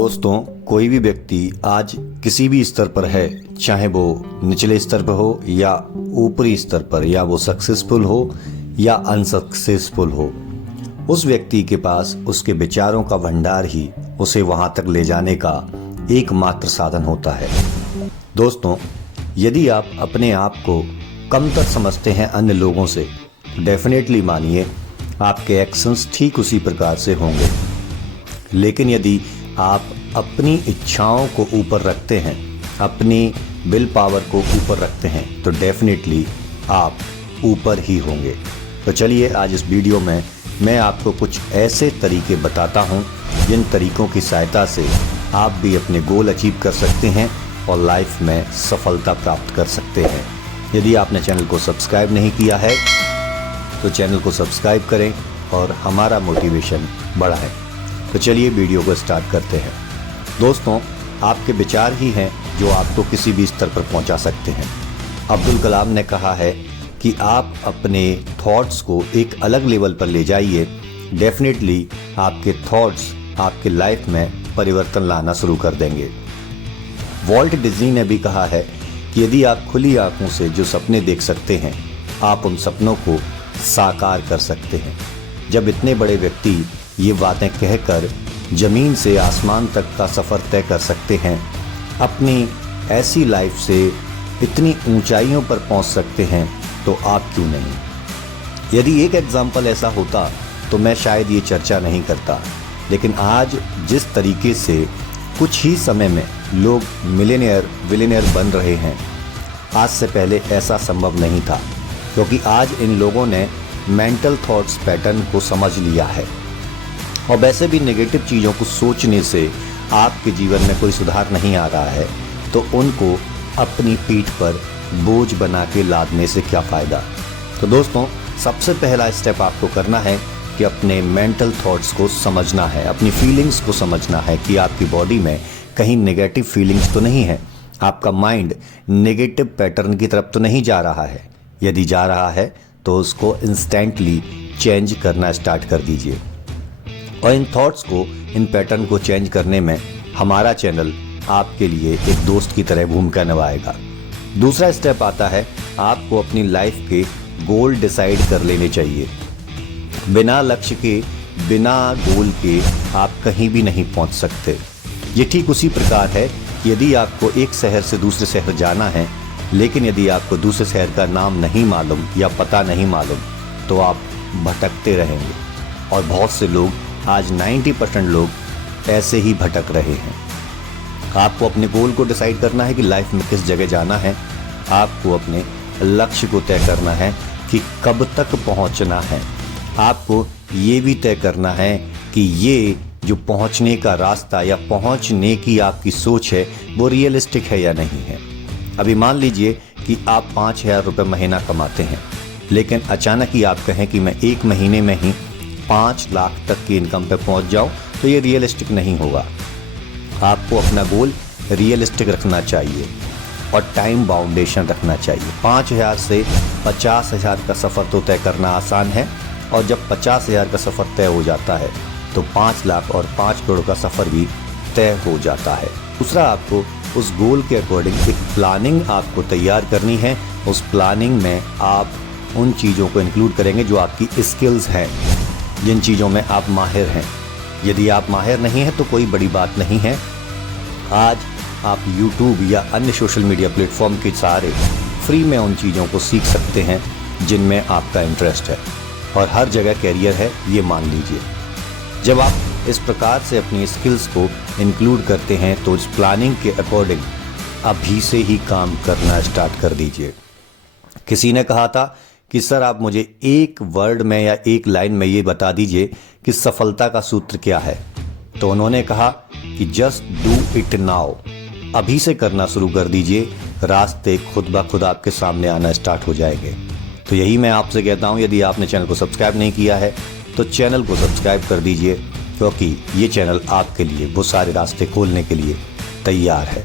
दोस्तों, कोई भी व्यक्ति आज किसी भी स्तर पर है, चाहे वो निचले स्तर पर हो या ऊपरी स्तर पर, या वो सक्सेसफुल हो या अनसक्सेसफुल हो, उस व्यक्ति के पास उसके विचारों का भंडार ही उसे वहां तक ले जाने का एकमात्र साधन होता है। दोस्तों, यदि आप अपने आप को कमतर समझते हैं अन्य लोगों से, तो डेफिनेटली मानिए आपके एक्शंस ठीक उसी प्रकार से होंगे। लेकिन यदि आप अपनी इच्छाओं को ऊपर रखते हैं, अपनी विल पावर को ऊपर रखते हैं, तो डेफिनेटली आप ऊपर ही होंगे। तो चलिए, आज इस वीडियो में मैं आपको कुछ ऐसे तरीके बताता हूं जिन तरीकों की सहायता से आप भी अपने गोल अचीव कर सकते हैं और लाइफ में सफलता प्राप्त कर सकते हैं। यदि आपने चैनल को सब्सक्राइब नहीं किया है तो चैनल को सब्सक्राइब करें और हमारा मोटिवेशन बढ़ाएं। तो चलिए वीडियो को स्टार्ट करते हैं। दोस्तों, आपके विचार ही हैं जो आपको किसी भी स्तर पर पहुंचा सकते हैं। अब्दुल कलाम ने कहा है कि आप अपने थॉट्स को एक अलग लेवल पर ले जाइए, डेफिनेटली आपके थॉट्स आपके लाइफ में परिवर्तन लाना शुरू कर देंगे। वॉल्ट डिज्नी ने भी कहा है कि यदि आप खुली आंखों से जो सपने देख सकते हैं, आप उन सपनों को साकार कर सकते हैं। जब इतने बड़े व्यक्ति ये बातें कहकर जमीन से आसमान तक का सफ़र तय कर सकते हैं, अपनी ऐसी लाइफ से इतनी ऊंचाइयों पर पहुंच सकते हैं, तो आप क्यों नहीं। यदि एक एग्जाम्पल ऐसा होता तो मैं शायद ये चर्चा नहीं करता। लेकिन आज जिस तरीके से कुछ ही समय में लोग मिलियनेयर विलियनेयर बन रहे हैं, आज से पहले ऐसा संभव नहीं था, क्योंकि आज इन लोगों ने मेंटल थॉट्स पैटर्न को समझ लिया है। और वैसे भी नेगेटिव चीज़ों को सोचने से आपके जीवन में कोई सुधार नहीं आ रहा है, तो उनको अपनी पीठ पर बोझ बना के लादने से क्या फ़ायदा। तो दोस्तों, सबसे पहला स्टेप आपको करना है कि अपने मेंटल थॉट्स को समझना है, अपनी फीलिंग्स को समझना है कि आपकी बॉडी में कहीं नेगेटिव फीलिंग्स तो नहीं है, आपका माइंड नेगेटिव पैटर्न की तरफ तो नहीं जा रहा है। यदि जा रहा है तो उसको इंस्टेंटली चेंज करना स्टार्ट कर दीजिए। और इन थॉट्स को, इन पैटर्न को चेंज करने में हमारा चैनल आपके लिए एक दोस्त की तरह भूमिका निभाएगा। दूसरा स्टेप आता है, आपको अपनी लाइफ के गोल डिसाइड कर लेने चाहिए। बिना लक्ष्य के, बिना गोल के आप कहीं भी नहीं पहुंच सकते। ये ठीक उसी प्रकार है कि यदि आपको एक शहर से दूसरे शहर जाना है, लेकिन यदि आपको दूसरे शहर का नाम नहीं मालूम या पता नहीं मालूम, तो आप भटकते रहेंगे। और बहुत से लोग, आज 90% लोग ऐसे ही भटक रहे हैं। आपको अपने गोल को डिसाइड करना है कि लाइफ में किस जगह जाना है। आपको अपने लक्ष्य को तय करना है कि कब तक पहुंचना है। आपको ये भी तय करना है कि ये जो पहुंचने का रास्ता या पहुंचने की आपकी सोच है, वो रियलिस्टिक है या नहीं है। अभी मान लीजिए कि आप 5,000 रुपये महीना कमाते हैं, लेकिन अचानक ही आप कहें कि मैं एक महीने में ही 5 लाख तक की इनकम पे पहुंच जाऊं, तो ये रियलिस्टिक नहीं होगा। आपको अपना गोल रियलिस्टिक रखना चाहिए और टाइम बाउंडेशन रखना चाहिए। 5,000 से 50,000 का सफ़र तो तय करना आसान है, और जब 50,000 का सफ़र तय हो जाता है तो 5 लाख और 5 करोड़ का सफ़र भी तय हो जाता है। दूसरा, आपको उस गोल के अकॉर्डिंग एक प्लानिंग आपको तैयार करनी है। उस प्लानिंग में आप उन चीज़ों को इंक्लूड करेंगे जो आपकी स्किल्स हैं, जिन चीज़ों में आप माहिर हैं। यदि आप माहिर नहीं हैं तो कोई बड़ी बात नहीं है। आज आप YouTube या अन्य सोशल मीडिया प्लेटफॉर्म के सहारे फ्री में उन चीज़ों को सीख सकते हैं जिनमें आपका इंटरेस्ट है, और हर जगह कैरियर है, ये मान लीजिए। जब आप इस प्रकार से अपनी स्किल्स को इंक्लूड करते हैं, तो इस प्लानिंग के अकॉर्डिंग अभी से ही काम करना स्टार्ट कर दीजिए। किसी ने कहा था कि सर, आप मुझे एक वर्ड में या एक लाइन में ये बता दीजिए कि सफलता का सूत्र क्या है। तो उन्होंने कहा कि जस्ट डू इट नाउ, अभी से करना शुरू कर दीजिए, रास्ते खुद ब खुद आपके सामने आना स्टार्ट हो जाएंगे। तो यही मैं आपसे कहता हूँ, यदि आपने चैनल को सब्सक्राइब नहीं किया है तो चैनल को सब्सक्राइब कर दीजिए, क्योंकि ये चैनल आपके लिए वो सारे रास्ते खोलने के लिए तैयार है।